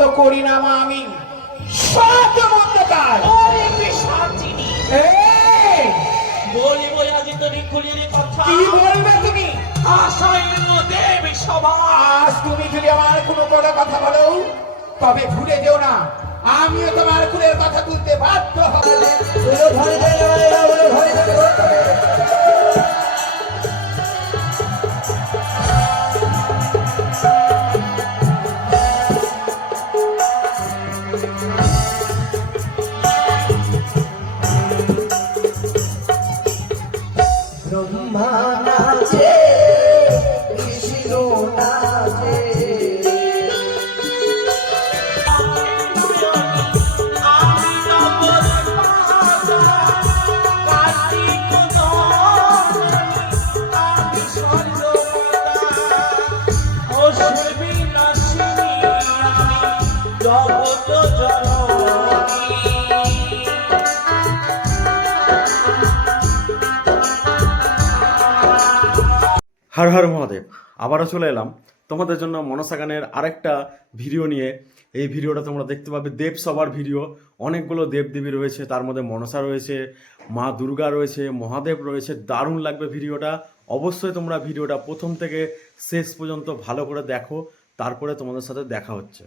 তো করি না মা আমি, সব অন্ধকার। ওই পিশাচিনী বলি বলি আজ তুমি খুলির কথা কি বলবে তুমি? আসন্ন দেবী সভা আজ তুমি যদি আমার কোনো বড় কথা বলো তবে ভুলে যেও না আমিও তোমার কুলের কথা তুলতে বাধ্য হব। ব্রহ্মা নাচে বিষ্ণু নাচে হর হর মহাদেব। আবারও চলে এলাম তোমাদের জন্য মনসা গানের আরেকটা ভিডিও নিয়ে। এই ভিডিওটা তোমরা দেখতে পাবে দেব সভার ভিডিও। অনেকগুলো দেবদেবী রয়েছে, তার মধ্যে মনসা রয়েছে, মা দুর্গা রয়েছে, মহাদেব রয়েছে। দারুণ লাগবে ভিডিওটা। অবশ্যই তোমরা ভিডিওটা প্রথম থেকে শেষ পর্যন্ত ভালো করে দেখো, তারপরে তোমাদের সাথে দেখা হচ্ছে।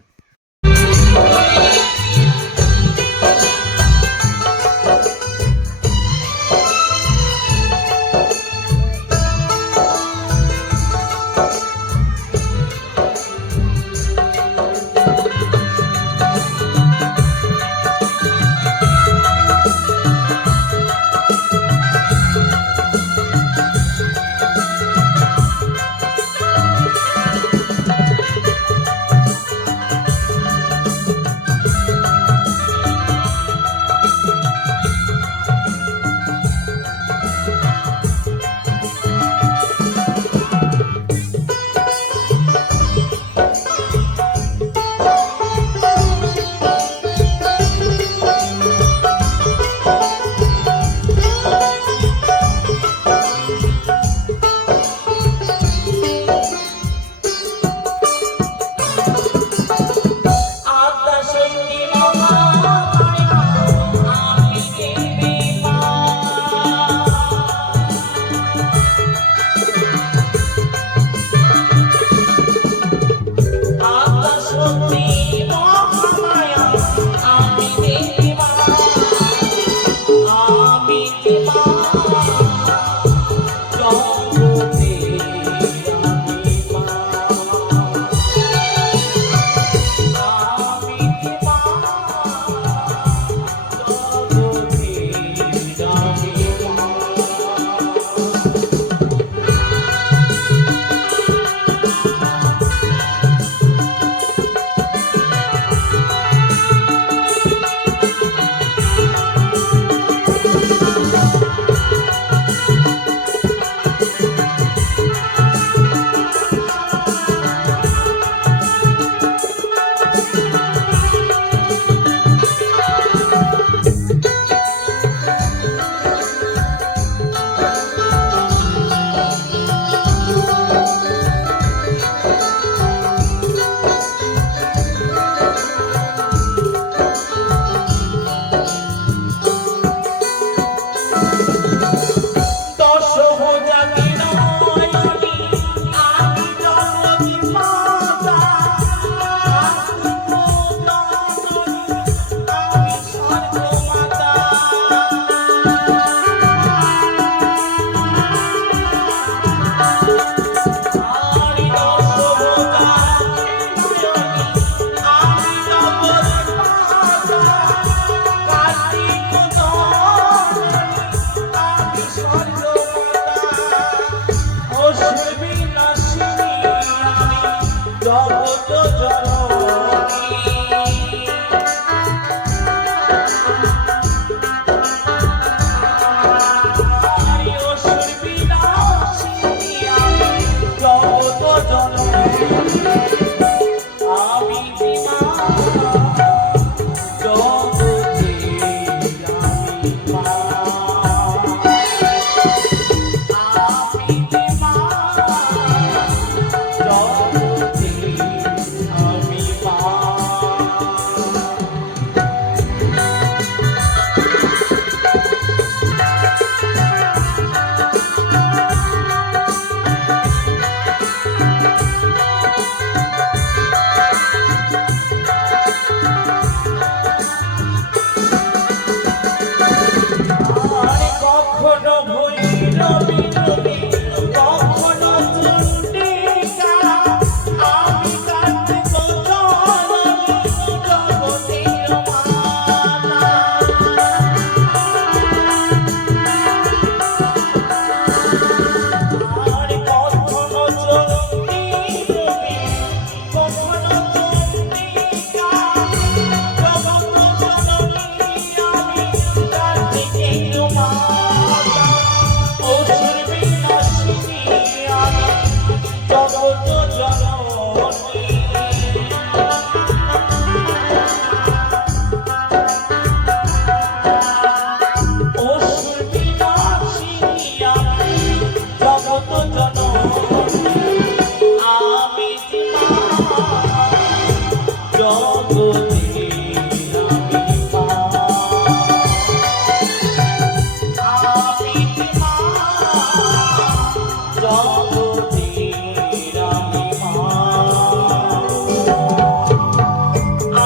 জগতের আমি মা।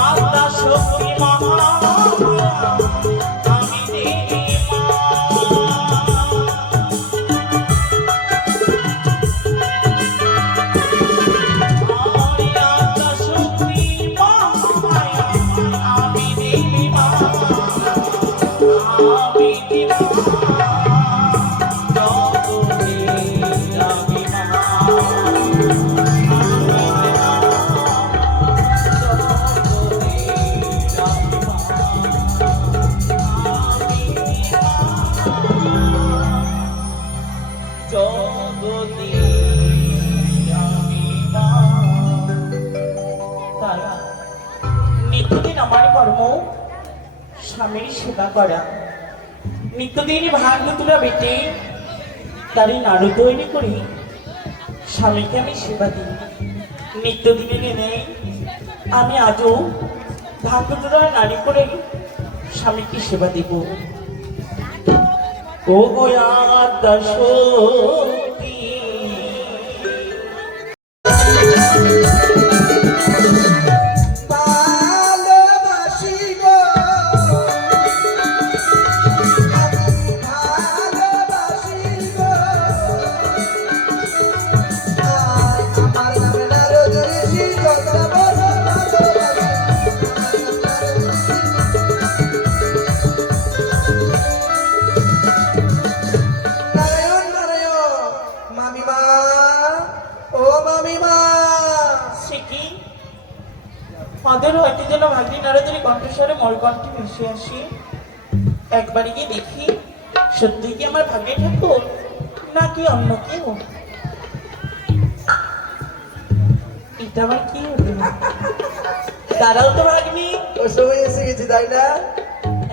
আল্লাহ শক্তি মহা, আমি দেবী মা। আল্লাহ শক্তি মহা, আমি দেবী মা। আমি দেবী মা। জগতের আমি মা। নিত্যদিন আমার কর্ম স্বামীর সেবা করা, নিত্যদিন ভাগ্য তোলা বেটে তারই নাড়ু তৈরি করি স্বামীকে আমি সেবা দিই। নিত্যদিনে নেই আমি আজও ভাগ্য তোলা নারী করে স্বামীকে সেবা দিব। ও গো আদ্যা শক্তি, ভালোবাসি গো ভালোবাসি গো আমার নামে নারদ ঋষি কথা বলো নারায়ণ নারায়ণ মামিমা ও মামিমা সে কি মাদের হয়তো যেন ভাগ্নি নারদের কণ্ঠস্বরে মরকণ্ঠে ভেসে আসি। একবার গিয়ে দেখি সত্যি কি আমার ভাগ্নে ঠাকুর নাকি অন্য কেউ। এটা আবার কি হলো? তারাও তো ভাগ্নি, ও সময় এসে গেছি তাই না?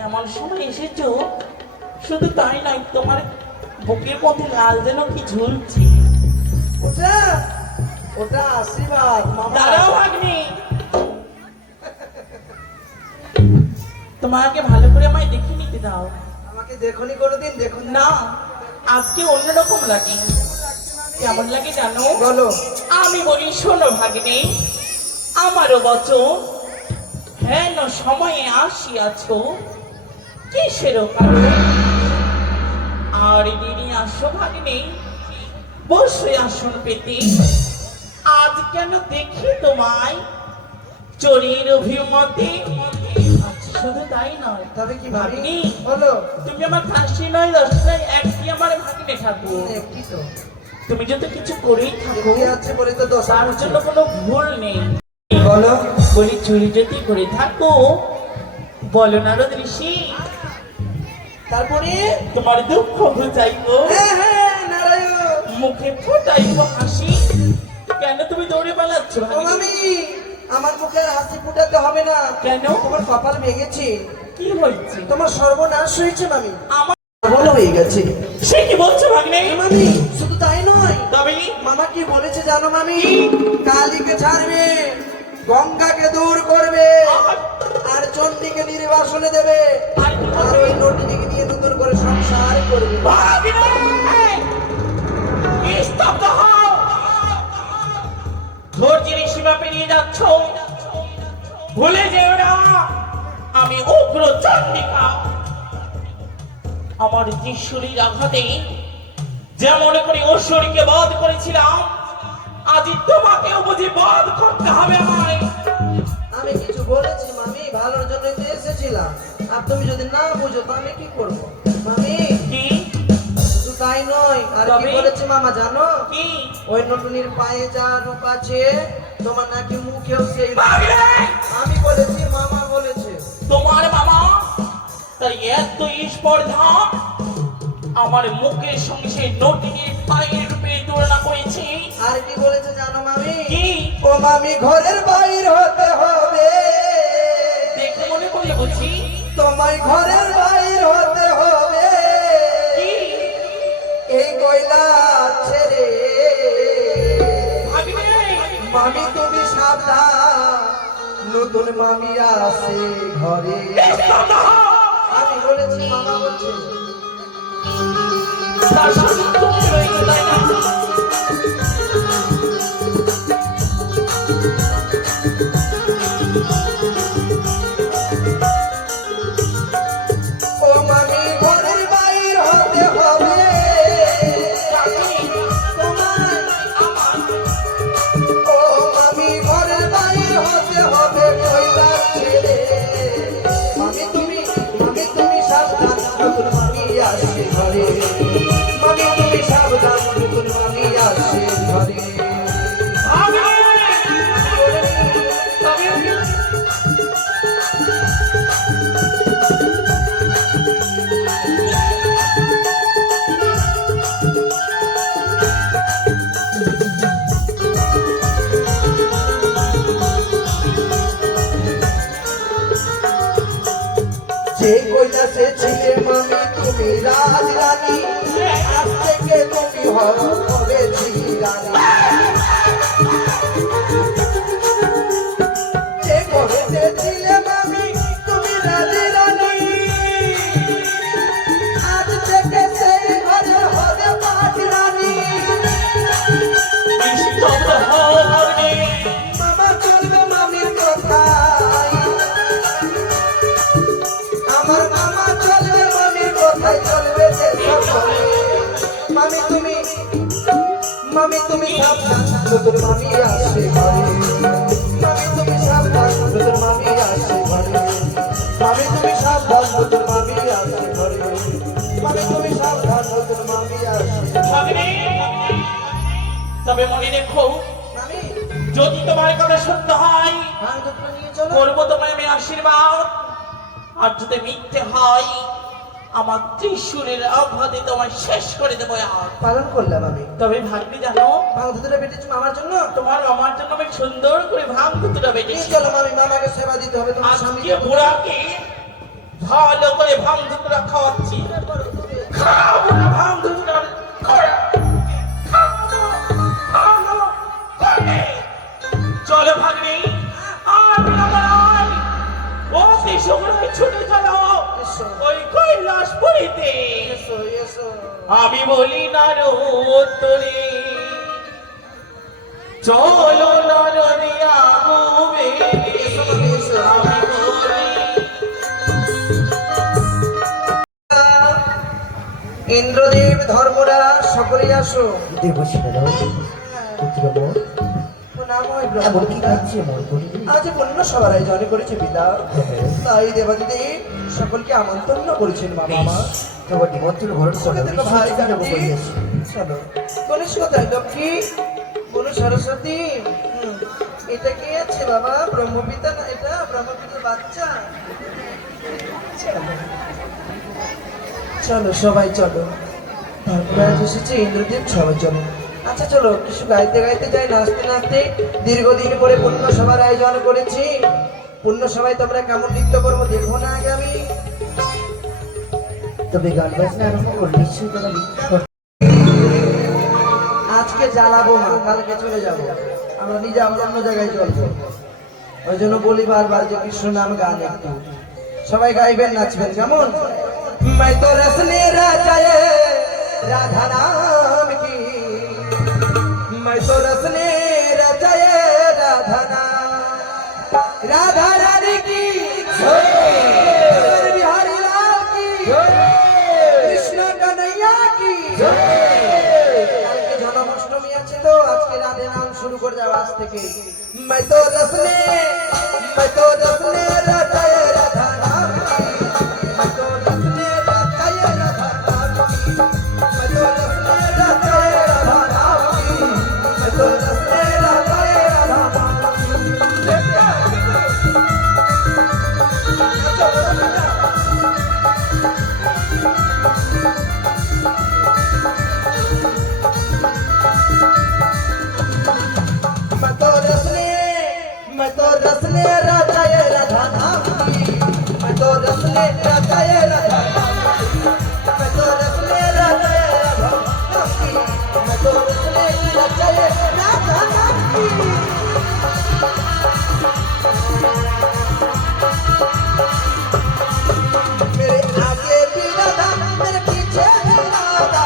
এমন সময় এসেছো। শুধু তাই নয়, তোমার বুকের মধ্যে লাল যেন কি ঝুলছে। ওটা ওটা আশীর্বাদ মামা। তারাও ভাগ্নি, তোমাকে ভালো করে আমায় দেখে নিতে দাও। আমাকে দেখনি কোনোদিন দেখুন না, আজকে অন্যরকম লাগে। কেমন লাগে জানো? বলো। আমি বলি শোনো ভাগ্নে, আমারও বচন হেন সময়ে আসিয়াছ কিসেরও কারণ। আর দিনে আসো ভাগ্নে, বসে আসন পেতে। আজ কেন দেখি তোমায় চোরের অভিমতে। শুধু তাই নয়, তবে কি ভাবি? ভাগ্নি, বলো। তুমি আমার কাশি নয় রস নয়, একটি আমার ভাগ্নে ঠাকুর। একটি তো তুমি যদি কিছু করেই থাকো একটি আছে বলে তো দোষ তার জন্য কোনো ভুল নেই। বলো। বলি চুরি যদি করে থাকো বলো নারদ ঋষি, তারপরে তোমার দুঃখ বুঝাইবো, হ্যাঁ হ্যাঁ নারায়ণ। মুখে ফোটাইবো হাসি। কেন তুমি দৌড়ে পালাচ্ছ ও ভাগ্নি? মামি, আমার মুখে আর হাসি ফুটাতে হবে না। কেন? তোমার কপাল ভেঙেছে, কি হয়েছে? তোমার সর্বনাশ হয়েছে মামি। আমার ভালো হয়ে গেছে। সে কি বলছো ভাগ্নে? এ মামি, শুধু তাই নয়, তবে মামা কি বলেছে জানো মামি? কালীকে ছাড়বে, গঙ্গাকে দূর করবে, আর চণ্ডীকে নির্বাসনে দেবে, আর ওই নটিকে নিয়ে নতুন করে সংসার করবে। ভাগ্নে স্তব্ধ হও। ধৈর্যের সীমা পেরিয়ে যাচ্ছ। ভুলে যেও না আমি উগ্র চণ্ডিকা। আমার ত্রিশূলের আঘাতে যেমন করে অসুরকে বধ করেছিলাম, আজ তোমাকেও বুঝি বধ করতে হবে আমায়। আমি কিছু বলেছি মামি, ভালোর জন্যই তো এসেছিলাম। আর তুমি যদি না বুঝো তো আমি কি করবো মামি? কি শুধু তাই নয়, আর কি তবে? বলেছে মামা জানো? কি ওই নটুনির পায়ে যা রূপ আছে, তোমার নাকি মুখেও সেই রূপ। ভাগ্নে, আমি বলেছি মামা বলেছে। তোমার মামা তার এত স্পর্ধা আমার মুখের সঙ্গে সেই নটিনীর পায়ের রূপে তুলনা করেছে। আর কি বলেছে জানো মামি? কি ও মামি ঘরের বাইর হতে হবে, দেখে মনে করলে বুঝি। তোমায় ঘরের বাইর হতে হবে, কি এই কয়লা ছেড়ে। ভাগ্নে, মামি তুমি সাবধান, নতুন মামি আসে ঘরে। আমি বলেছি মামা বলছে। তার সাথে তুমি রয়েছে তাই না? এসেছিলে মামি তুমি রাজ রানী, আজ থেকে তুমি হবে রানী। যে করেছিলে মামি তুমি রাজ রানী, আজ থেকে সেই ঘরে হবে পাঁচ রানী। নিস্তব্ধ হও ভাগ্নে, মামা চলবে মামির কথায়, আমার মামা চলবে মামির কথায়, চলবে যে সব চলে। মামি তুমি সাবধান, তোর মামি আসে ঘরে। মামি তুমি সাবধান, তোর মামি আসে ঘরে। মামি তুমি সাবধান, তোর মামি আসে ঘরে। মামি তুমি সাবধান, তোর মামি আসে। ভাগ্নে, তবে মনে রেখো, মামি যদি তোমার কথা সত্য হয় ভাঙ দুটো নিয়ে চলো। করবো তোমায় আমি আশীর্বাদ, আর যদি মিথ্যে হয় আমার ত্রিশূলের আঘাতে তোমায় শেষ করে দেবো। আর পালন করলাম আমি। তবে ভাগ্নে জানো, ভাঙ দুটোটা বেটেছি মামার জন্য। তোমার আমার জন্য আমি সুন্দর করে ভাঙ দুটোটা নিয়ে বেটেছি। চলো মামি, মামাকে সেবা দিতে হবে তোমার আজকে স্বামীকে। বুড়াকে ভালো করে ভাঙ দুটোটা খাওয়াচ্ছি। খাও না ভাঙ দুটোটা, চলো ভাগ্নে, আর বিলম্বনায় অতি শীঘ্রই ছুটে চলো ওই কৈলাসপুরীতে। এসো এসো। আমি বলি না উত্তরে, চলো নদিয়া ডুবে। এসো মামি এসো। আমি বলি ইন্দ্রদেব ধর্মরাজ সকলে আসো। এমন কি কাছে মন করি? আজ পূর্ণ সবার আয়োজন করেছে পিতা, তাই দেবাদিদেব সকলকে আমন্ত্রণ করেছেন মামা। তোমার নিমন্ত্রণ গ্রহণ করে সঙ্গে থেকে ভাই কান্তি করিয়াছি। চলো। গণেশ কোথায়? লক্ষ্মী, বনু সরস্বতী। এটা কি আছে বাবা? ব্রহ্মপিতা না? এটা ব্রহ্মপিতার বাচ্চা। চলো। চলো সবাই চলো, ধর্মরাজ এসেছে, ইন্দ্রদেব সবাই চলো। আচ্ছা চলো কিছু গাইতে গাইতে যাই, নাচতে নাচতে। দীর্ঘদিন পরে পুণ্য সভার আয়োজন করেছি। পুণ্য সভায় তোমরা কেমন নৃত্য করবো দেখো না আগে আমি। তবে গান বাজনা আরম্ভ করলে নিশ্চয়ই তোমরা নৃত্য করবে। আজকে জ্বালাবো না, কালকে চলে যাবো। আমরা নিজে আমরা অন্য জায়গায় চলবো। ওই জন্য বলি বারবার যে কৃষ্ণ নাম গান একটু সবাই গাইবেন, নাচবেন। কেমন? मैं तो रसने राजाए राधा नाम की, मैं तो रसने राजाए राधा नाम, राधा रानी की बिहारी लाल की, कृष्ण कन्हैया की। কালকে জন্মাষ্টমী আছে তো আজকে রাধে নাম শুরু করে যাও আজ থেকে। मैं तो रसने राजाए राधा नाम की, मैं तो रसने राजाए राधा नाम की, मैं तो रसने राजाए राधा नाम की, मैं तो रसने राजाए राधा नाम की। मैं तो रसने राजाए राधा नाम की, मैं तो रसने राजाए राधा नाम की, मैं तो रसने राजाए राधा नाम की, मैं तो रसने राजाए राधा नाम की। मेरे आगे भी राधा, मेरे पीछे भी राधा,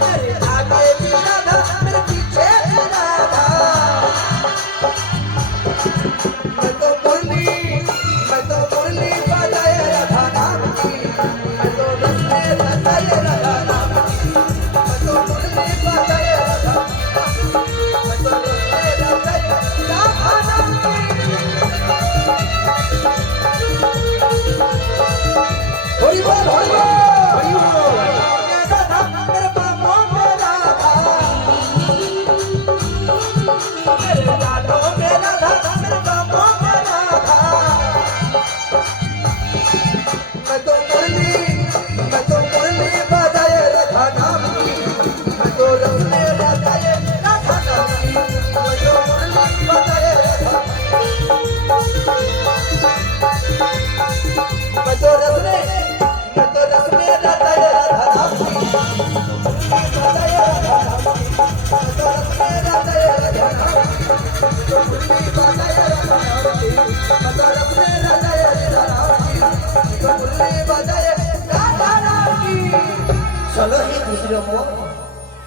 मेरे आगे भी राधा, मेरे पीछे भी राधा। मैं तो मुरली बजाए राधा नाम की, मैं तो रसने बजाए राधा नाम की, मैं तो मुरली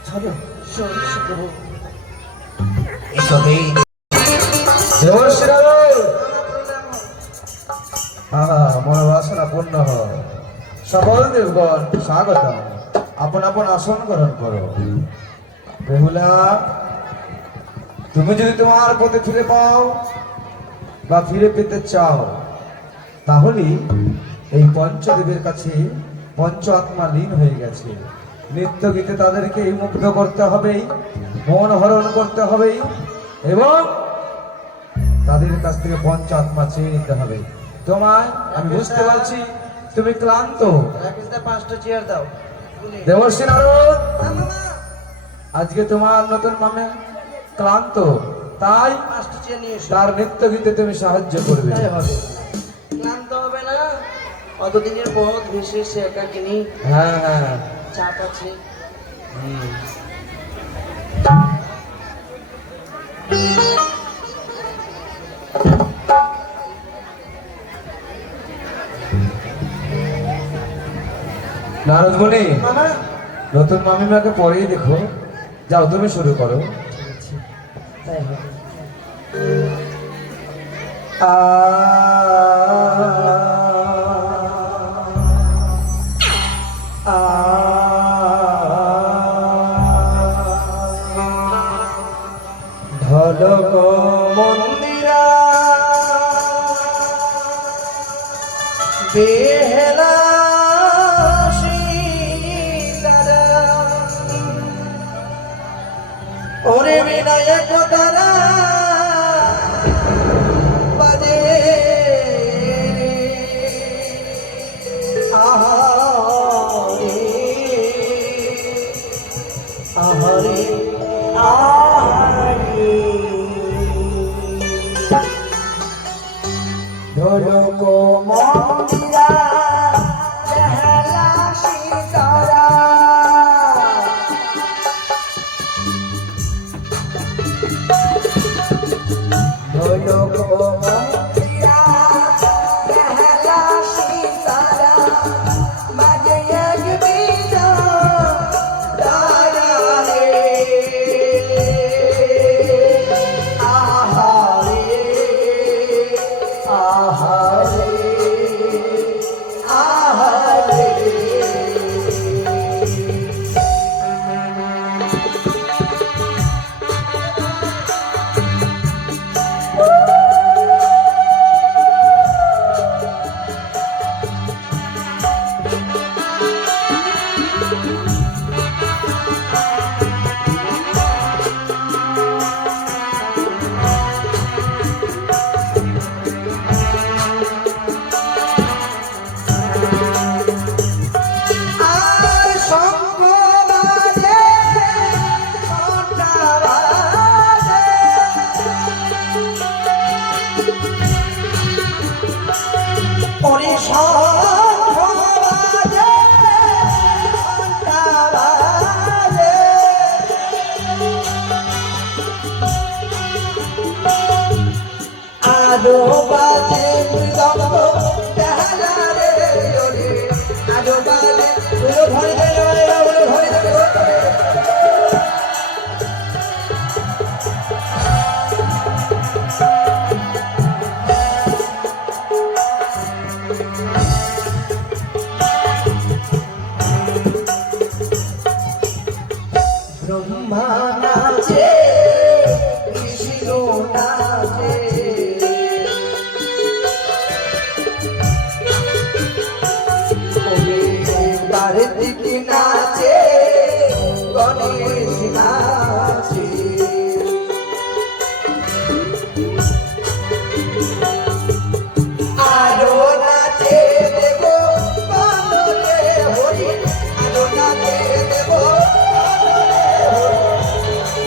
চলো এসবেই মনোবাসনা পূর্ণ হয়। সকল দেবগণ স্বাগত, আপন আপন আসন গ্রহণ করো। বেহুলা, তুমি যদি তোমার পথে ফিরে পাও বা ফিরে পেতে চাও, তাহলে এই পঞ্চদেবের কাছে পঞ্চ আত্মা লীন হয়ে গেছে। নৃত্য গীতে তাদেরকে মুগ্ধ করতে হবে, মন হরণ করতে হবে এবং তাদের কাছ থেকে পঞ্চ আত্মা চেয়ে নিতে হবে। তোমায় আমি বুঝতে পারছি তুমি ক্লান্ত। পাঁচটা চেয়ার দাও। দেবর্ষী নারদ, আজকে তোমার নতুন মামে ক্লান্ত, তাই পাঁচটা চেয়ার নিয়ে এসো। তার নৃত্য গীতে তুমি সাহায্য করবে। তাই হবে। ক্লান্ত হবে না, অতদিনের পথ ভেসে এসে একাকিনী হ্যাঁ হ্যাঁ চাপ আছে। নারদ মুনি, মামা নতুন মামিমাকে পরেই দেখো। যাও তুমি শুরু করো। তাই হবে। ঢলক মন্দিরা বেহেলা ওরে বিনায়ক তারা বাজে রে আহারে আহারে আহারে ঢোলক মন্দিরা বেহেলা সীতারা ঢোলক মন্দিরা বেহেলা সীতারা বাজে এক বিনা তারা রে আহারে আহারে আহারে আর শঙ্খ বাজে ঘণ্টা বাজে ওরে শঙ্খ বাজে ঘণ্টা বাজে আলো বাজে মৃদঙ্গ বেহালা রে ওরে আলো বাজে বলো ভরে দে বলো ভরে দে ব্রহ্মা নাচে বিষ্ণু নাচে কার্তিক নাচে গণেশ নাচে আরো নাচে দেব বদলে হরি আরো নাচে দেব বদলে হরি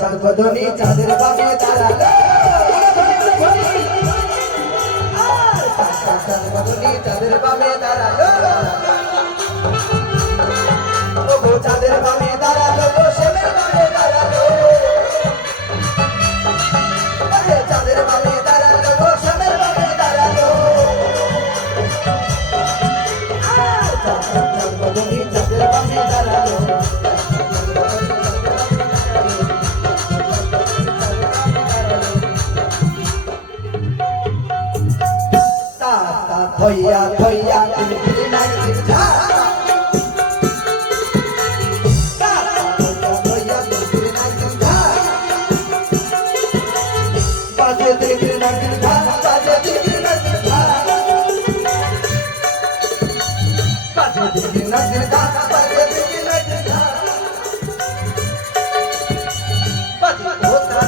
চাঁদ বদনি চাঁদের বামে দাঁড়ালো চাঁদ বদনি চাঁদের বামে দাঁড়ালো ও চাঁদের বামে দাঁড়ালো গো শ্যামের বামে দাঁড়ালো চাঁদের বামে দাঁড়ালো গো শ্যামের বামে দাঁড়ালো চাঁদ বদনি চাঁদের বামে দাঁড়ালো থইয়া থইয়া তিলকিলি নাচি ঝা থইয়া তিলকিলি নাচি ঝা বাজে তিলকিলি নাচি ঝা বাজে তিলকিলি নাচি ঝা বাজে তিলকিলি নাচি ঝা বাজে তিলকিলি নাচি ঝা বাজে ধোতা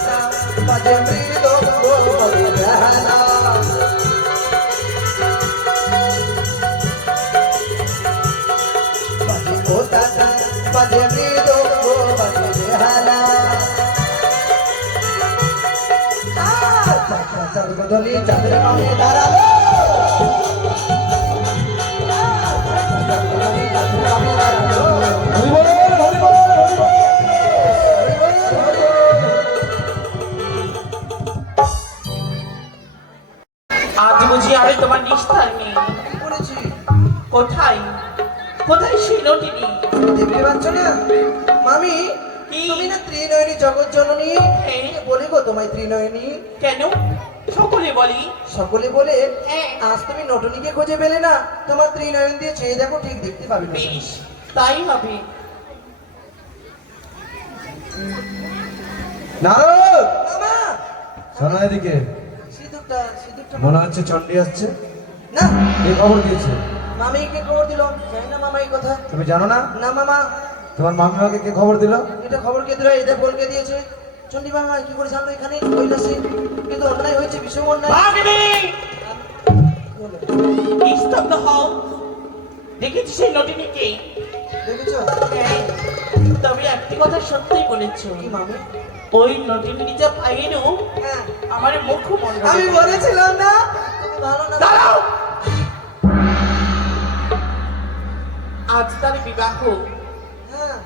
বাজে মৃদঙ্গ বেহানা বাজে মৃদঙ্গ বাজে বেহালা চাঁদ বদনি চাঁদের বামে দাঁড়ালো চাঁদ বদনি চাঁদের বামে দাঁড়ালো আজ বুঝি আমি তোমার নিস্তার নেই। কি করেছি কোথায় কোথায় সেই নটিনী? দেখতে পাচ্ছ না মামি কি? তুমি না ত্রিনয়নী জগৎ জননী হ্যাঁ। বলি গো তোমায় ত্রিনয়নী কেন সকলে বলি? সকলে বলে হ্যাঁ। আজ তুমি নটনীকে খুঁজে পেলে না তোমার ত্রিনয়ন দিয়ে চেয়ে দেখো ঠিক দেখতে পাবে না বেশ তাই হবে। নারদ, মামা শোনো এদিকে। সিঁদুরটা মনে হচ্ছে চণ্ডী আসছে। না কে খবর দিয়েছে? মামিকে খবর দিল জানি না মামা এই কথা তুমি জানো না? না মামা তোমার মামিমাকে কে খবর দিল? এটা খবর কে দিল এদের বলকে দিয়েছে চন্ডী মামা কি করে জানলো এখানে কৈলাসে কিন্তু অন্যায় হয়েছে বিষম অন্যায় ভাগ্নি স্তব্ধ হও। দেখেছি সেই নটিনীকে? দেখেছো হ্যাঁ, তবে একটি কথা সত্যিই বলেছ। কি মামি ওই নটিনী যা পাইলো হ্যাঁ আমার মুখ মন্ডল। আমি বলেছিলাম না তুমি ভালো না দাঁড়াও, আজ তার বিবাহ। হ্যাঁ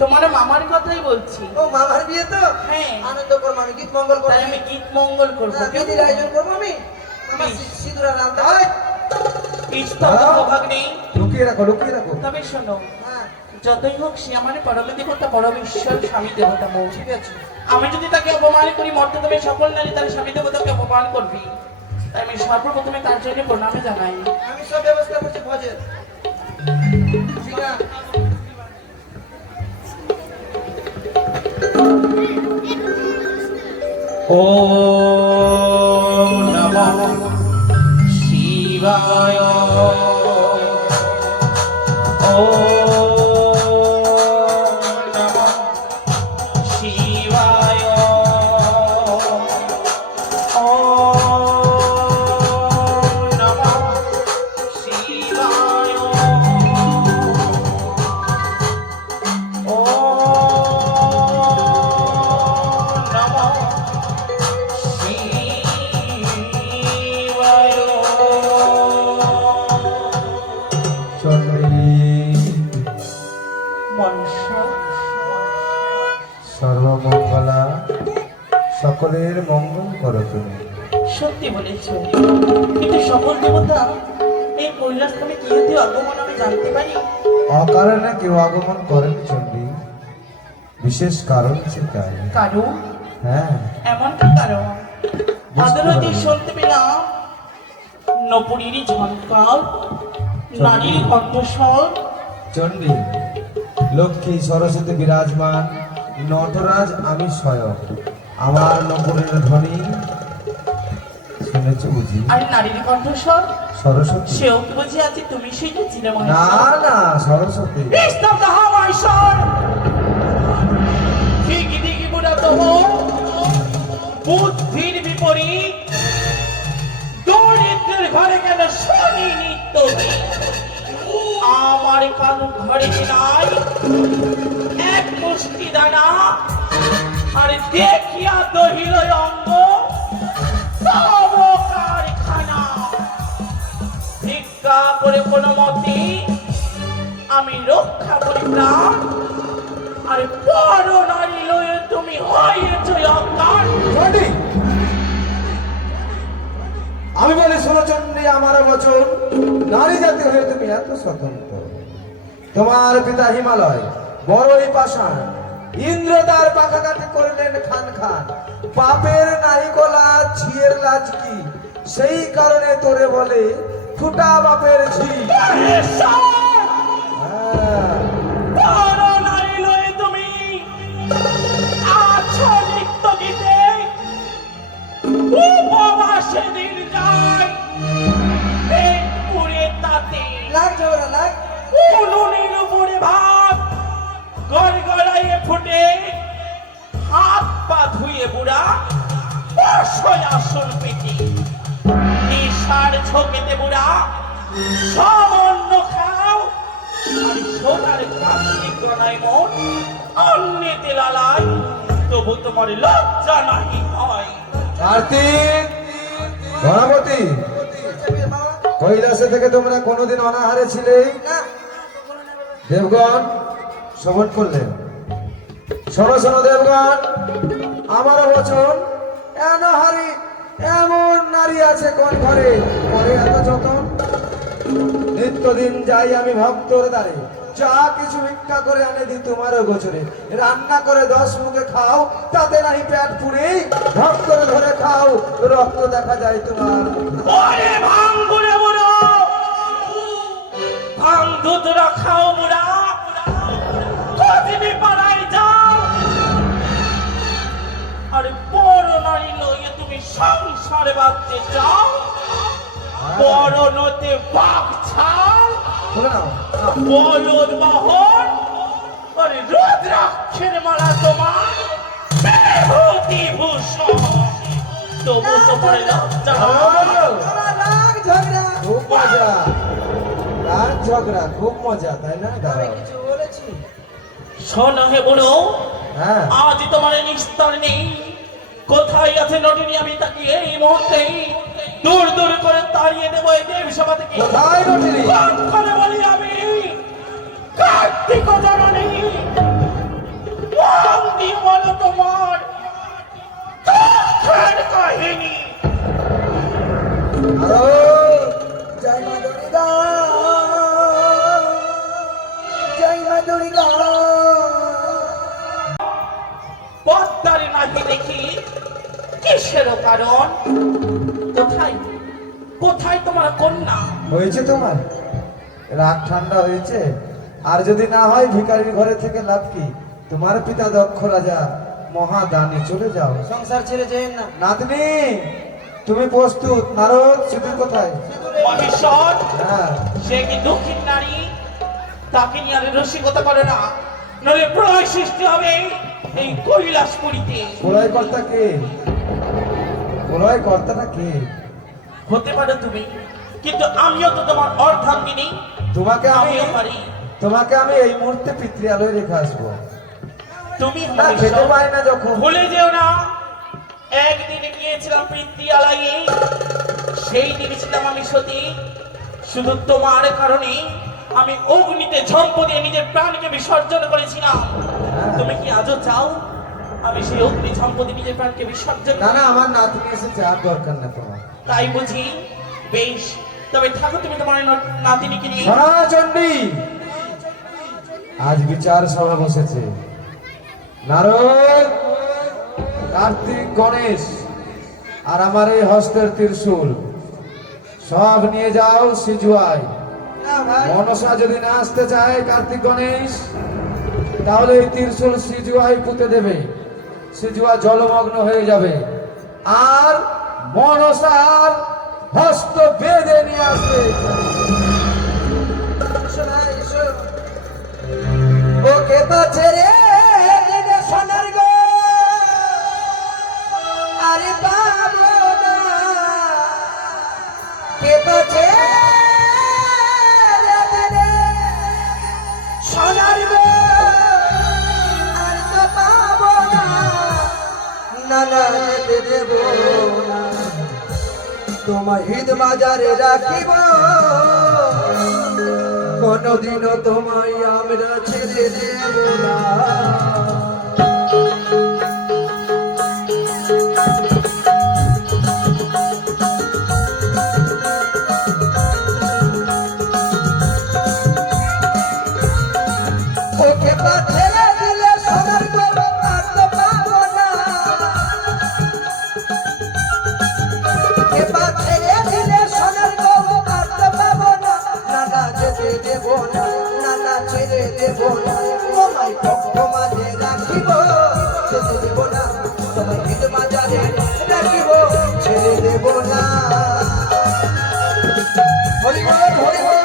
তোমার মামার কথাই বলছি। ও মামার বিয়ে তো হ্যাঁ। আনন্দ কর মামি গীত মঙ্গল কর তাই আমি গীত মঙ্গল করবো। বিধির আয়োজন করবো আমি আমার সিঁদুর আর আলতা স্তব্ধ হও ভাগ্নি। লুকিয়ে রাখো, লুকিয়ে রাখো। তবে শোনো, হ্যাঁ যতই হোক সে আমার পরম দেবতা পরমেশ্বর স্বামী দেবতা মৌ। ঠিক আছে আমি যদি তাকে অপমান করি মর্তদমে সকল নারী তার স্বামী দেবতাকে অপমান করবি, তাই আমি সর্বপ্রথমে তার জন্য প্রণামে জানাই। আমি সব ব্যবস্থা করছি ভজের ঠিক আছে ওম নমঃ শিবায়। ওম নমঃ শিবায়। ওম নমঃ শিবায়। চণ্ডী সর্বমঙ্গলা, সকলের মঙ্গল করো তুমি। সত্যি বলেছ, কিন্তু সকল দেবতা এই কৈলাসধামে কি হতে আগমন আমি জানতে পারি? অকারণে কেউ আগমন করেন চণ্ডী, বিশেষ কারণ সেটাই। কারণ হ্যাঁ, এমন কি কারণ? আদালতে শুনতে পেলাম নপুরীর ঝনকার, নারীর কণ্ঠস্বর। চণ্ডী লক্ষ্মী সরস্বতী বিরাজমান, নটরাজ আমি স্বয়ং, আমার নপুরের ধ্বনি শুনেছ বুঝি? আর নারীর কণ্ঠস্বর সরস্বতী? সেও কি বুঝি আছে তুমি সেই ছিলে না না, সরস্বতী। স্তব্ধ হও মহেশ্বর। ঠিকই ঠিকই বুড়াত বুদ্ধির বিপরীত দরিদ্রের ঘরে কেন শনি নিত্য আমার কারো ঘরে নাই এক মুষ্টি দানা আর দেখিয়া দহিল অঙ্গ তব কারখানা। ভিক্ষা করে কোনো মতে আমি রক্ষা করি প্রাণ, আর বড় নারী লয়ে তুমি হয়েছ অজ্ঞান। চণ্ডী, আমি বলি শোনো চণ্ডী, আমার বচন, নারী জাতি হয়ে তুমি এত স্বতন্ত্র। তোমার পিতা হিমালয় বড়ই পাষাণ, ইন্দ্র তার পাখাঘাতে করলেন খান খান। বাপের নাহি লাজ, ঝিয়ের লাজ কি? সেই কারণে তোরে বলে ফুটা বাপের ঝি। হ্যাঁ, বড় নারী লয়ে তুমি আছো নিত্য গীতে, উপবাসে দিন যায় পেট পুড়ে তাতে। লাগ ঝগড়া লাগ। উনুনের উপরে ভাত গড়গড়াইয়ে ফুটে, হাত পা ধুয়ে বুড়া বসয় আসন পেতে। নিশার ঝোঁকেতে বুড়া সব অন্ন খাও, আর সোনার কাছে গনায় মন অন্যেতে লালাই, তবু তোমার লজ্জা নাহি হয়। কার্তিক, গণপতি, কৈলাসে থেকে তোমরা কোনোদিন অনাহারে ছিলে? দেবগণ শ্রবণ করলেন। শোনো শোনো দেবগণ, আমারও বচন, অনাহারি এমন নারী আছে কোন ঘরে, করে এত যতন। নিত্যদিন যাই আমি ভক্তর দ্বারে, যা কিছু ভিক্ষা করে আনে দি তোমারও গোচরে। রান্না করে 10 মুখে খাও, তাতে নাহি পেট পুড়ে। ভক্তর ধরে খাও, রক্ত দেখা যায় তোমার। ওরে ভাঙ্গুরে বুড়ো, ভাং দুধরা খাও বুড়া, কদিনে পাড়ায় যাও। আরে বড় নারী লইয়ে তুমি সংসারে বাঁধতে চাও, বড় নতে বাঘ ছাল, বলে নাও। বলদ বাহন, আরে রুদ্রাক্ষের মালা তোমার বিভূতি ভূষণ, তবু তোমার লজ্জা হয়। রাগ ঝগড়া খুব মজা, রাগ ঝগড়া খুব মজা, তাই না? দাঁড়াও। শোনো হে বুড়ো, হ্যাঁ, আজ তোমার নিস্তার নেই। কোথায় আছে নটিনী, আমি তাকে এই মুহূর্তে দূর দূর করে তাড়িয়ে দেবো এই দেব সভা থেকে। কোথায় নটিনী? করে বলি আমি কার্তিক জননী, মন দিয়ে বলো তোমার দুঃখের কাহিনী। আরো জয় মা দুর্গা, জয় মা দুর্গা। পদ্মারে নাহি দেখি কিসেরও কারণ। কোথায় কোথায় তোমার কন্যা? হয়েছে তোমার রাগ ঠান্ডা হয়েছে? আর যদি না হয় ভিখারির ঘরে থেকে লাভ কি? তোমার পিতা দক্ষ রাজা মহাদানী, চলে যাও, সংসার ছেড়ে যেন না। নাতনি, তুমি প্রস্তুত? নারদ, সিঁদুর কোথায়? মহেশ্বর, হ্যাঁ, সে কি দক্ষিণ নারী, তাকে নিয়ে আর রসিকতা করে না, নইলে প্রলয় সৃষ্টি হবে এই কৈলাসপুরীতে। প্রলয় কর্তা কে? প্রলয় কর্তাটা কে? হতে পারো তুমি, কিন্তু আমিও তো তোমার অর্ধাঙ্গিনী। তোমাকে আমি আমিও পারি। তোমাকে আমি এই মুহূর্তে পিতৃালয়ে রেখে আসবো। তুমি না, খেতে পাই না যখন। ভুলে যেও না, একদিন গিয়েছিলাম পিতৃালয়ে, সেই দিন ছিলাম আমি সতী। শুধু তোমার কারণে আমি অগ্নিতে ঝম্প দিয়ে নিজের প্রাণকে বিসর্জন করেছিলাম। তুমি কি আজও চাও আমি সেই অগ্নি ঝম্প দিয়ে নিজের প্রাণকে বিসর্জন না করি? না, আমার নাতনি এসেছে, আর দরকার না তোমার। তাই বুঝি? বেশ, তবে থাকো তুমি তোমার নাতিনিকে নিয়ে। শোনা চণ্ডী, আজ বিচার সভা বসেছে। নারদ, কার্তিক, গণেশ আর আমার এই হস্তের ত্রিশূল সব নিয়ে যাও সিজুয়ায়। মনসা যদি না আসতে চায় কার্তিক গণেশ, তাহলে এই ত্রিশূল সিজুয়ায় পুঁতে দেবে। সিজুয়া জলমগ্ন হয়ে যাবে, আর মনসার হস্ত বেঁধে নিয়ে আসবে। ওকে পাছে রে সোনার গো, আরে পাবো না কে পাছে সোনার গো, আর তো পাবো না। না না যেতে দেব না, তোমায় ঈদ বাজারে রাখিব, কোনদিনও তোমায় আমরা ছেড়ে দেব না। ওকে পা ছেড়ে দিলে সোনার গো আর তো পাবো না, ওকে পা ছেড়ে দিলে সোনার গো আর তো পাবো না, না না যেতে দেব না, না না ছেড়ে দেব না, তোমায় পক্ষ মাঝে রাখিব, যেতে দেব না, তোমায় ঈদ বাজারে রাখিব, ছেড়ে দেব না। হরি বল হরি বল।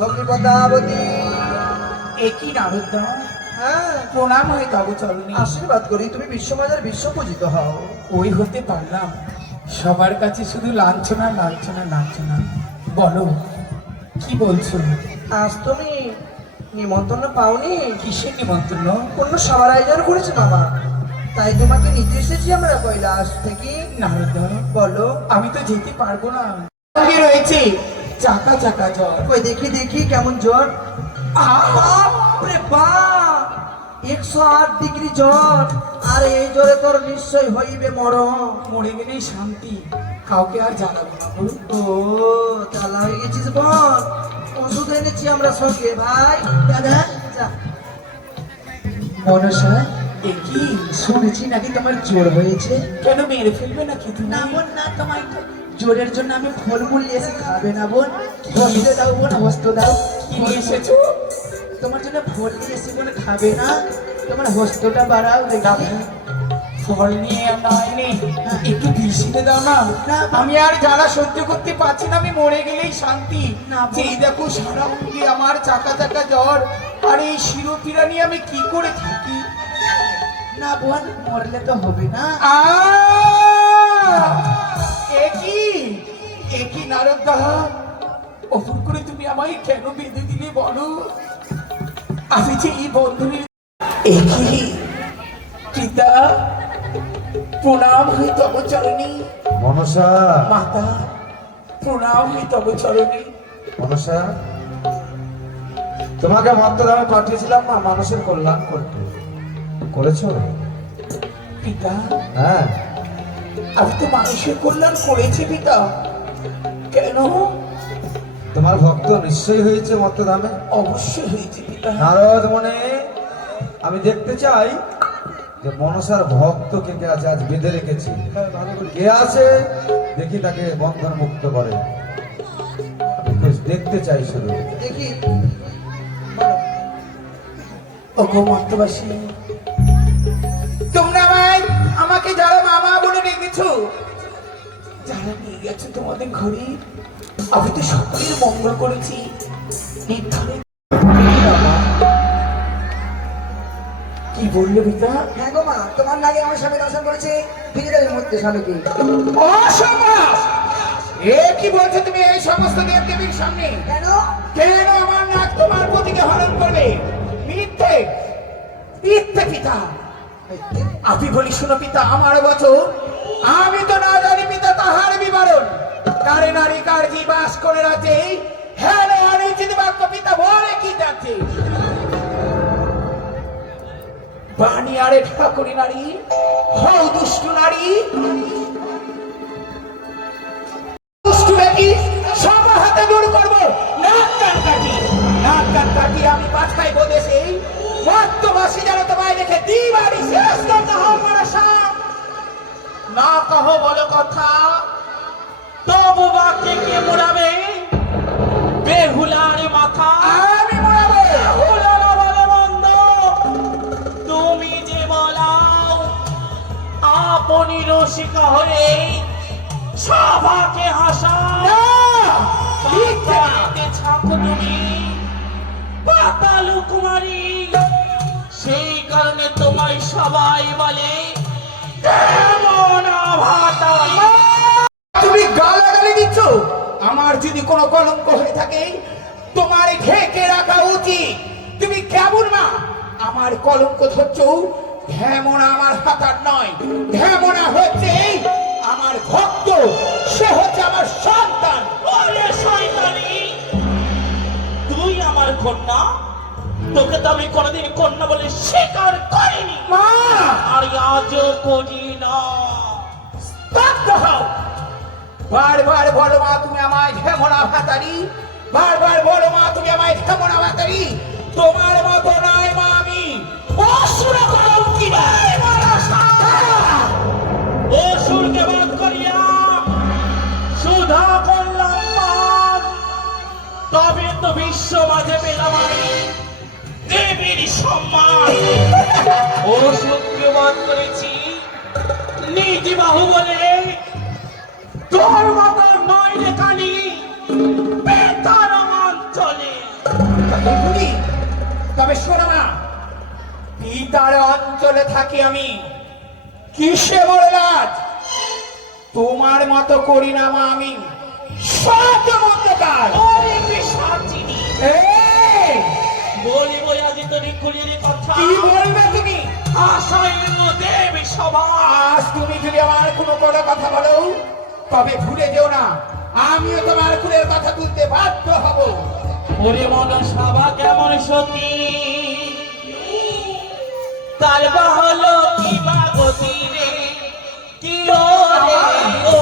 ভগ্নিপদাবতী, একই নারদা, হ্যাঁ প্রণাম হয় তব চরণে। আশীর্বাদ করি তুমি বিশ্বমাজার বিশ্ব পূজিত হও। ওই হতে পারলাম, সবার কাছে শুধু লাঞ্ছনা লাঞ্ছনা লাঞ্ছনা। বলো কি বলছো? আজ তুমি নিমন্ত্রণ পাওনি? কিসের নিমন্ত্রণ? অন্য সবার আয়োজন করেছে বাবা, তাই তোমাকে নিতে এসেছি আমরা কৈলাস থেকে। নারদা, বলো। আমি তো যেতে পারবো না, সঙ্গে রয়েছে চাকা চাকা জ্বর। কই দেখি দেখি কেমন জ্বর। বাপরে বাপ, 108 ডিগ্রি জ্বর, আর এই জ্বরে তোর নিশ্চয় হইবে মরণ। মরে গেলেই শান্তি, কাউকে আর জানাবো না। বলুন ও চালা হয়ে গেছিস বোন, ওষুধ এনেছি আমরা সঙ্গে ভাই। দাদা যা। মনসা, কি শুনেছি নাকি তোমার জ্বর হয়েছে? কেন মেরে ফেলবে নাকি তুমি? না বোন না, তোমার জ্বরের জন্য আমি ফলমূল নিয়ে এসে খাবে না বোন, হস্ত দাও বোন, হস্ত দাও। কি নিয়ে এসেছো? তোমার জন্য ফল নিয়ে এসে বোন, খাবে না? তোমার হস্তটা বাড়াও দেখি। ফল নিয়ে নয় নে, একটু বিষিতে দাও না। আমি আর জ্বালা সহ্য করতে পারছি না, আমি মরে গেলেই শান্তি। এই দেখো সারা মুখে আমার চাকা চাকা জ্বর, আর এই শিরোপিরা নিয়ে আমি কি করে থাকি? না বোন, মরলে তো হবে না। একই নারদা, অপুর করে তুমি আমায় কেন বেঁধে দিলে বলো? আমি যে এই বন্ধুর একই পিতা, প্রণাম হই তব চরণে। মনসা, মাতা, প্রণাম হই তব চরণে। মনসা, তোমাকে মত্তদামে পাঠিয়েছিলাম মা মানুষের কল্যাণ করতে, করেছো? পিতা, হ্যাঁ, আমি তো মানুষের কল্যাণ করেছি পিতা। কেন? তোমার ভক্ত নিশ্চয়ই হয়েছে মত্তদামে। অবশ্যই হয়েছে পিতা। নারদ মনে, আমি দেখতে চাই যে মনসার ভক্ত কে কে আছে, আজ বেঁধে রেখেছি। কে আছে দেখি, তাকে বন্ধন মুক্ত করে। আমি বেশ দেখতে চাই শুধু। দেখি ওগো মর্তবাসী, তোমরা আমাকে যারা মামা বলে রেখেছো, যারা নিয়ে গেছো তোমাদের ঘরে, আমি তো সকলের মঙ্গল করেছি। নির্ধারে কি বললো পিতা? হ্যাঁ গো মা, তোমার নাগে আমার স্বামী দর্শন করেছে ফিরে মধ্যে স্বামীকে। অসম্ভব! এ কি বলছো তুমি এই সমস্ত দেব দেবীর সামনে? কেন? কেন আমার নাক তোমার পতিকে হরণ করবে? মিথ্যে, মিথ্যে পিতা। আমি বলি শোনো পিতা, আমার বছর আমি তো না জানি পিতা তাহার বিবরণ। কারে নারী কার জি বাস করে রাখে, হ্যাঁ অনিশ্চিত বাক্য পিতা বলে কি যাচ্ছে? বানিয়ারে ঠাকুরি নারী, হও দুষ্টু নারী, দুষ্টু ব্যক্তি সব হাতে দূর করবো। নাক কান কাটি, নাক কান কাটি আমি পাঠাইব দেশে, মর্তবাসী যেন তোমায় দেখে দিবাড়ি শেষ করতে হও মনসা। না কহো বলো কথা, তবু বাক্যে কে মুড়াবে বেহুলার মাথা? আমি মোড়াবো। বেহুলার বলে মন্দ, তুমি যে বলাও আপনি রসিকা হয়ে সভাকে হাসাও। না, মিথ্যে। পাতালিতে ছাকো তুমি, পাতালু কুমারী, সেই তাই সবাই বলে কেমন ভাতাল। তুমি গালাগালি দিচ্ছ। আমার যদি কোনো কলঙ্ক হয়ে থাকে তোমার ঢেকে রাখা উচিত। তুমি কেমন মা আমার কলঙ্ক ধরছ? ঢেমনা আমার হাতার নয়, ঢেমনা হচ্ছে আমার ভক্ত, সে হচ্ছে আমার সন্তান। ওরে শয়তানি, তুই আমার কন্যা, তোকে তো আমি কোনোদিন কন্যা বলে স্বীকার করিনি, মা আর আজও করি না। স্তব্ধ হও। বারবার বলো মা তুমি আমায় ঢেমনা ভাতারি, বারবার বলো মা তুমি আমায় ঢেমনা ভাতারি। তোমার মতো নয় মা আমি অসুর কলঙ্কি নয়। অসুরকে বাদ করিয়া সুধা করলাম পান, তবে তো বিশ্ব মাঝে পেলাম আমি দেবীর সম্মান। অসুরকে বাদ করেছি নিজ বাহু বলে, তোর মতো নয় রে কালি বেতার অঞ্চলে। এগুলি তবে শোনো না, পিতার অঞ্চলে থাকি আমি, কিসে বললাম তোমার মতো করি না মা আমি সব মধ্যকার। ওরে পিশাচিনী, এই, বলিব আজি তোরে খুলির কথা, কি বলবে তুমি? আশায় দেবী সভা। আজ তুমি যদি আমার কোনো কোনো কথা বলো তবে ভুলে যেও না আমিও তোমার কুলের কথা তুলতে বাধ্য হব। ওরে মন সভা কেমন সতী, তার বা হলো কি বা গতি রে, কি ও রে ও।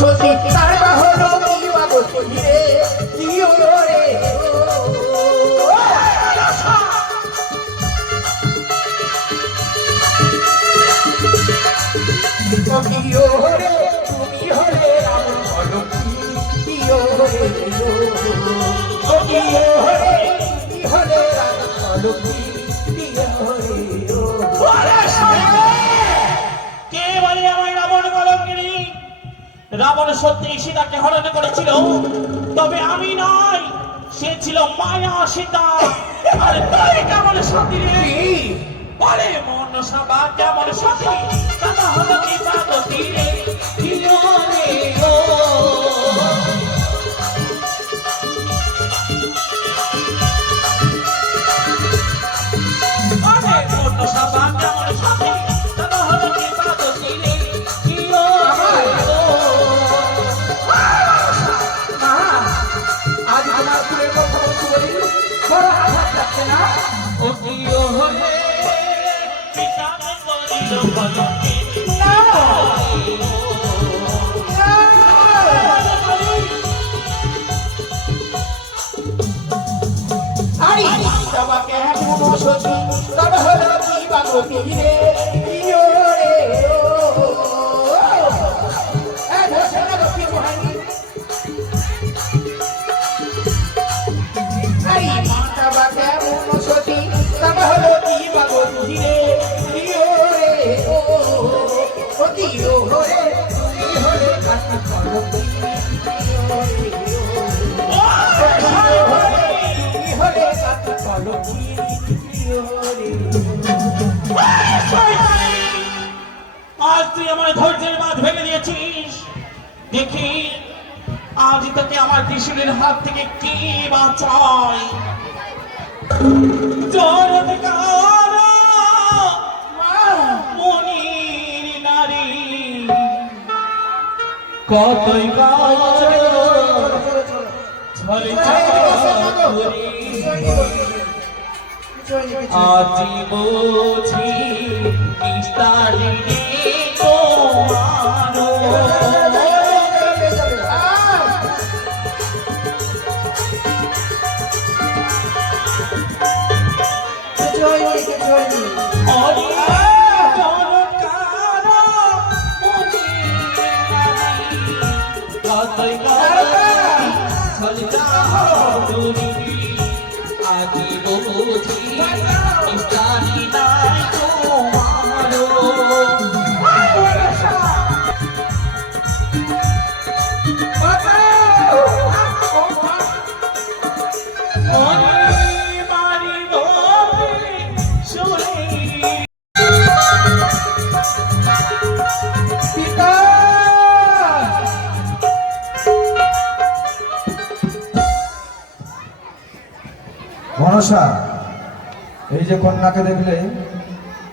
সত্যি তার বা হলো কি বা গতি রে, কি ও রে ও, কি ও রে তুমি হলে রাম বলো কি ও রে ও, কি ও রে তুমি হলে রাম বলো কি ও রে ও। ওরে শয়তান! কে বলে আমায় রাবণ কলঙ্কিনী? রাবণ সত্যি সীতাকে হরণ করেছিল, তবে আমি নয়, সে ছিল মায়া সীতা। আর তুই কেমন সতী রে? বলে মন সভা কেমন সতী, কথা হলো কি বা গতি রে, কি ও রে ও। বলে মন সভা কেমন সতী, কথা হলো কি বা গতি রে, কি ও রে ও। মা, আজ আমার কুলের কথা বলতে বলি বড় আঘাত লাগছে না? ও কি ও রে, পিতাকে করিল কলঙ্কিনী। না, আরে বাবা কেমন সতী তবে হলো কি বা গতি রে, কি ও রে ও। এই ধরছে না গতি মহানি। আরে বাবা কেমন সতী তবে হলো কি বা গতি রে, কি ও রে ও। ও কি ও রে তুমি হলে কাটা কলঙ্কি, কি ও রে ও। তুমি হলে কাটা কলঙ্কি, কি ও রে ও। আজ তুই আমার ধৈর্যের বাঁধ ভেঙে দিয়েছিস, দেখি আজ তোকে আমার ত্রিশূলের হাত থেকে কি বাঁচায়। জগৎকার মনির নারী কতই আজি বুঝি নিস্তারিণী তোমার। মনসা, এই যে কন্যাকে দেখলে,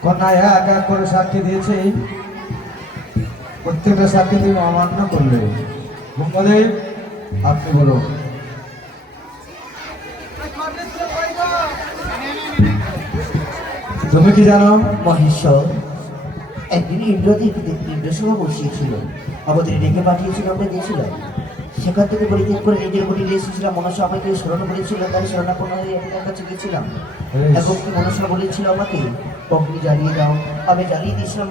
কন্যা এক এক করে সাক্ষী দিয়েছে, প্রত্যেকটা সাক্ষী তুমি অমান্য করলে। ব্রহ্মদেব, আপনি বলুন। তুমি কি জানো? মহেশ্বর, একদিন ইন্দ্রদেব ইন্দ্রসভা বসিয়েছিল, আমাদের ডেকে পাঠিয়েছিল, আমরা গিয়েছিলাম। সেখান থেকে পরিত্যাগ করে নিজের বলি এসেছিলাম। মনসা আমাকে স্মরণ করেছিল, তাই স্মরণাপন্ন হয়ে আপনার কাছে গেছিলাম। এবং কি মনসা বলেছিল আমাকে অগ্নি জ্বালিয়ে দাও, আমি জ্বালিয়ে দিয়েছিলাম।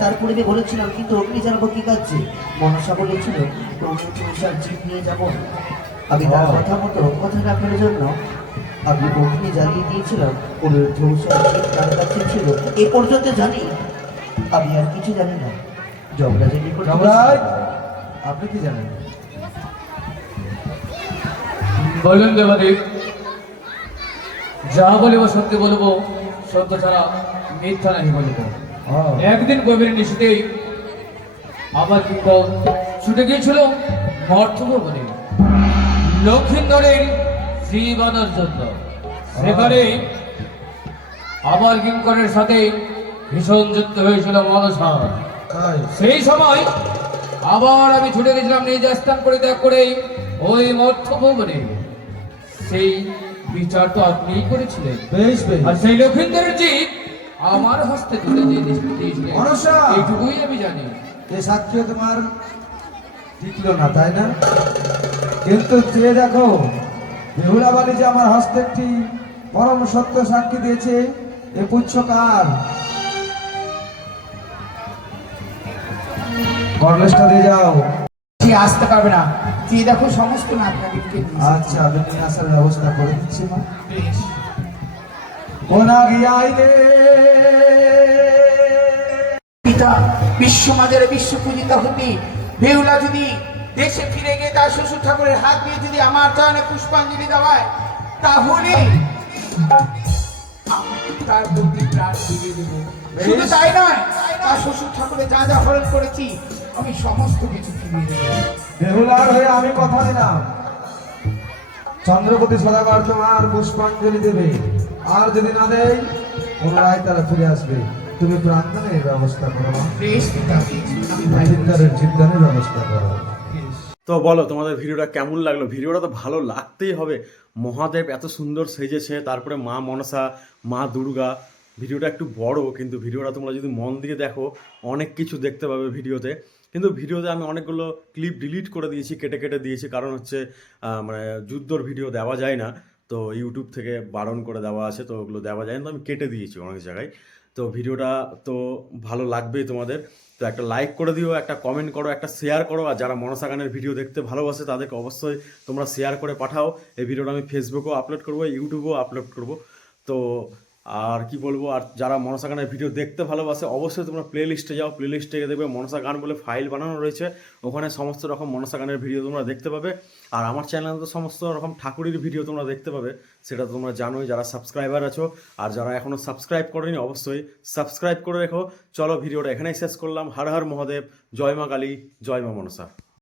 তারপরে আমি বলেছিলাম কিন্তু অগ্নি জ্বালাবো কি কাজে? মনসা বলেছিল বিশাল জিপ নিয়ে যাব। আমি তার কথা মতো কথা রাখার জন্য আমি অগ্নি জ্বালিয়ে দিয়েছিলাম। তার কাছে ছিল, এ পর্যন্ত জানি, আমি আর কিছু জানি না। যমরাজের নিকট যমরাজ, আপনি কি জানেন? বলুন দেবাদেব, যা বলিব সত্যি বলবো, সত্য ছাড়া মিথ্যা নাহি বলবো। একদিন গভীর নিশীতেই আমার কিঙ্কর ছুটে গিয়েছিল মর্থভবনে লক্ষিন্দরের শ্রীবানার জন্য। সেখানে আমার কিঙ্করের সাথে ভীষণ যুদ্ধ হয়েছিল মনসা। তাই? সেই সময় আবার আমি ছুটে গেছিলাম নিজ স্থান পরিত্যাগ করে ওই মর্থভবনে। সেই বিচার তো আপনিই করেছিলেন, বেশ বেশ। আর সেই লক্ষিন্দরের জিত আমার হস্তে তুলে যে নিষ্পত্তি দিয়েছিলেন, মনসা! এইটুকুই আমি জানি। এ সাক্ষী তোমার টিকলো না, তাই না? কিন্তু চেয়ে দেখো, বেহুলা বালি যে আমার হস্তে একটি পরম সত্য সাক্ষী দিয়েছে, এ পুচ্ছ কার? করলেসটা দিয়ে যাও। সে আসতে পারবে না, তুই দেখো সমস্ত নাটনাটকে আচ্ছা, আমি নিয়ে আসার ব্যবস্থা করে দিচ্ছি মা। কোনা গিয়াইলে পিতা বিশ্ব মাঝের বিশ্ব পূজিতা হতে বেহুলা যদি দেশে ফিরে গিয়ে তার শ্বশুর ঠাকুরের হাত দিয়ে যদি আমার চরণে পুষ্পাঞ্জলি দেওয়ায়, তাহলে আমি তার প্রতি প্রাণ ফিরিয়ে দেবো। শুধু তাই নয়, তার শ্বশুর ঠাকুরের যা যা হরণ করেছি আমি সমস্ত কিছু ফিরিয়ে দেবো। বেহুলার হয়ে আমি কথা দিলাম, চন্দ্রপতি সদাগর তোমার পুষ্পাঞ্জলি দেবে, আর যদি না দেয় পুনরায় তারা ফিরে আসবে। তুমি প্রাঙ্গণের ব্যবস্থা করো মা। বেশ পিতা, চিন্তানের ব্যবস্থা করো। তো বলো তোমাদের ভিডিওটা কেমন লাগলো? ভিডিওটা তো ভালো লাগতেই হবে। মহাদেব এত সুন্দর সেজেছে, তারপরে মা মনসা, মা দুর্গা। ভিডিওটা একটু বড়, কিন্তু ভিডিওটা তোমরা যদি মন দিয়ে দেখো অনেক কিছু দেখতে পাবে ভিডিওতে। কিন্তু ভিডিওতে আমি অনেকগুলো ক্লিপ ডিলিট করে দিয়েছি, কেটে কেটে দিয়েছি, কারণ হচ্ছে মানে যুদ্ধর ভিডিও দেওয়া যায় না, তো ইউটিউব থেকে বারণ করে দেওয়া আছে, তো ওগুলো দেওয়া যায় না, তো আমি কেটে দিয়েছি অনেক জায়গায়। তো ভিডিওটা তো ভালো লাগবেই তোমাদের, তো একটা লাইক করে দিও, একটা কমেন্ট করো, একটা শেয়ার করো। আর যারা মনসা গানের ভিডিও দেখতে ভালোবাসে তাদেরকে অবশ্যই তোমরা শেয়ার করে পাঠাও। এই ভিডিওটা আমি ফেসবুকেও আপলোড করবো, ইউটিউবেও আপলোড করবো। তো আর কি বলবো, আর যারা মনসা গানের ভিডিও দেখতে ভালোবাসে অবশ্যই তোমরা প্লে লিস্টে যাও, প্লে লিস্টে গিয়ে দেখবে মনসা গান বলে ফাইল বানানো রয়েছে, ওখানে সমস্ত রকম মনসা গানের ভিডিও তোমরা দেখতে পাবে। আর আমার চ্যানেলে তো সমস্ত রকম ঠাকুরের ভিডিও তোমরা দেখতে পাবে, সেটা তোমরা জানোই যারা সাবস্ক্রাইবার আছো। আর যারা এখনও সাবস্ক্রাইব করেনি অবশ্যই সাবস্ক্রাইব করে রেখো। চলো ভিডিওটা এখানেই শেষ করলাম। হর হর মহাদেব, জয় মা কালী, জয় মা মনসা।